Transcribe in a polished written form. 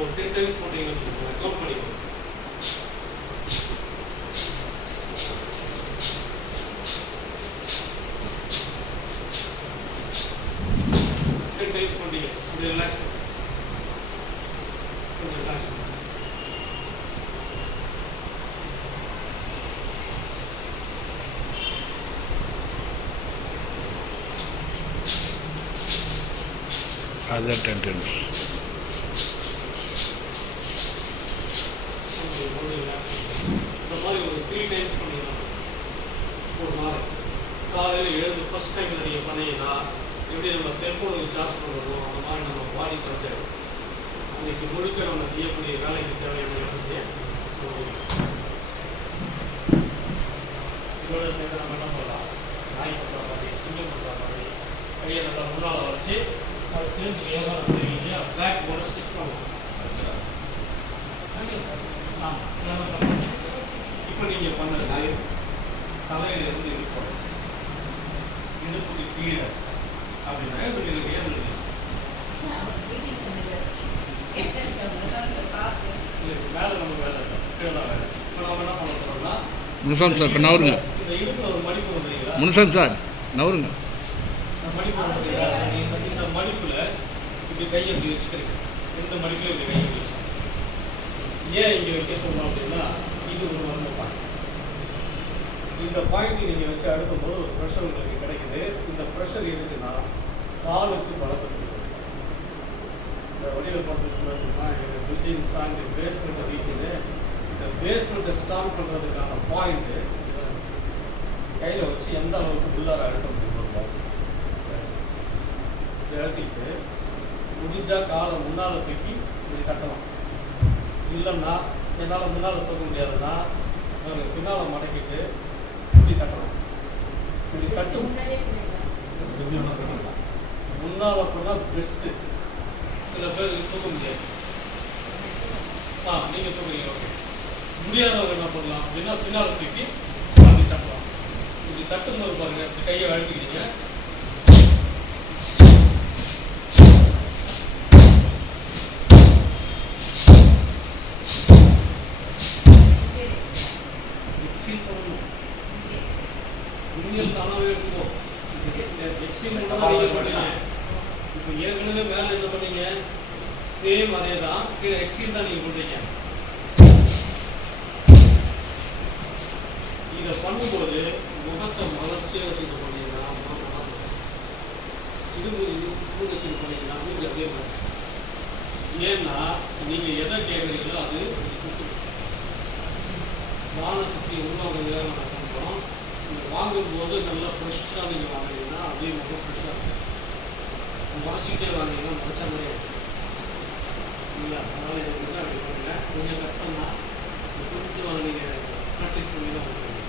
ஒரு 10 டைம்ஸ் போட்டீங்கன்னு வச்சுக்கோங்க, கவுண்ட் பண்ணிக்கோங்க. 10 டைம்ஸ் போட்டீங்க, கொஞ்சம் ரிலாக்ஸ் பண்ணுங்க, கொஞ்சம் ரிலாக்ஸ் பண்ணுங்க. other 10 times. இந்த மாதிரி ஒரு 3 டைம்ஸ் பண்ணீங்கன்னா ஒரு நாள் காலையில் எழுந்து ஃபர்ஸ்ட் டைம் இதை நீங்கள் பண்ணீங்கன்னா எப்படி நம்ம செல்ஃபோனுக்கு சார்ஜ் பண்ணுறோம் அந்த மாதிரி நம்ம பாடி சார்ஜ் ஆகிடும். அன்றைக்கி முழுக்க நம்ம செய்யக்கூடிய வேலைக்கு தேவையான எனர்ஜியை இதோட சேர்ந்து நம்ம என்ன பண்ணலாம், நாய் பண்ணுற மாதிரி, சிங்கம் பண்ணுற மாதிரி கையை நல்லா முன்னால் வச்சு அது தெரிஞ்சு யோகா இல்லையா, பேக் போர்டை ஸ்டிச் பண்ணலாம். இப்போ நீங்கள் பண்ணது தலையிலிருந்து இருக்கும் இடுப்புக்கு கீழே அப்படின்னா இது எனக்கு ஏன் இல்லை, மேலே நம்ம வேலை இல்லை, கீழே தான் வேலை. இப்போ நம்ம என்ன பண்ண போகிறோம்னா முனுசாமி சார் நவருங்க, இந்த இடுப்பில் ஒரு மடிப்பு வந்துருக்கீங்களா, முனுசாமி சார் நவருங்க, மடிப்பு வந்துருக்கீங்களா, இந்த மடிப்பில் இப்படி கையை இப்படி வச்சுக்கிறீங்க, இந்த மடிப்பில் இப்படி கையை வச்சு ஏன் இங்கே வைக்க சொல்கிறோம் அப்படின்னா இது ஒரு மருந்து பாயிண்ட். இந்த பாயிண்ட் நீங்கள் வச்சு அடுக்கும்போது ஒரு ப்ரெஷர் உங்களுக்கு கிடைக்குது. இந்த ப்ரெஷர் எதுக்குன்னா காலுக்கு பலத்தை கொடுக்குது. இந்த வடிவில் பார்த்து சொன்னதுன்னா எங்கள் பில்டிங் ஸ்ட்ராங், பேஸ்மெண்ட்டை வீக்குது. இந்த பேஸ்மெண்ட்டை ஸ்ட்ராங் பண்ணுறதுக்கான பாயிண்ட்டு கையில் வச்சு எந்த அளவுக்கு உள்ளார அழுத்த முடியுமோ அழுத்திட்டு முடிஞ்சால் காலை முன்னால் தூக்கி இப்படி தட்டலாம். இல்லைன்னா என்னால் முன்னால் தூக்க முடியாதுன்னா பின்னால் மடக்கிட்டு இப்படி தட்டலாம். இப்படி தட்டு முன்னால் போனால் பெஸ்ட்டு. சில பேர் தூக்க முடியாது, நீங்கள் தூக்குறீங்க, ஓகே. முடியாதவங்க என்ன பண்ணலாம் அப்படின்னா பின்னால் தூக்கி அப்படி தட்டலாம். இப்படி தட்டும்போது பாருங்க, இப்படி கையை அழுத்திக்கிறீங்க, உண்மையில் தானாகவே எடுத்துக்கோ. எக்ஸில் தான் நீங்கள் பண்ணீங்க, இப்போ ஏற்கனவே மேலே என்ன பண்ணீங்க, சேம் அதே தான், கீழே எக்ஸில் தான் நீங்கள் பண்ணுறீங்க. இதை பண்ணும்போது முகத்தை மலர்ச்சியாக வச்சுட்டு பண்ணீங்கன்னா சிறுமுறை பூங்கச்சிட்டு பண்ணீங்கன்னா மூஞ்சி அப்படியே பண்ண. ஏன்னா நீங்கள் எதை கேட்குறீங்களோ அது மானசக்தி உருவாக்குறதுக்காக நம்ம பண்ணுறோம். நீங்கள் வாங்கும்போது நல்லா ஃப்ரெஷ்ஷாக நீங்கள் வாங்கினீங்கன்னா அப்படியே ரொம்ப ஃப்ரெஷ்ஷாக இருக்கும். மறைச்சிக்கிட்டே வாங்கினீங்கன்னா மறைச்ச மாதிரியே இருக்கும் இல்லை. அதனால் இதை வந்து அப்படி பண்ணுங்க. கொஞ்சம் கஷ்டம் தான், கொஞ்சம் நீங்கள் ப்ராக்டிஸ் பண்ணி தான் பண்ணுங்க.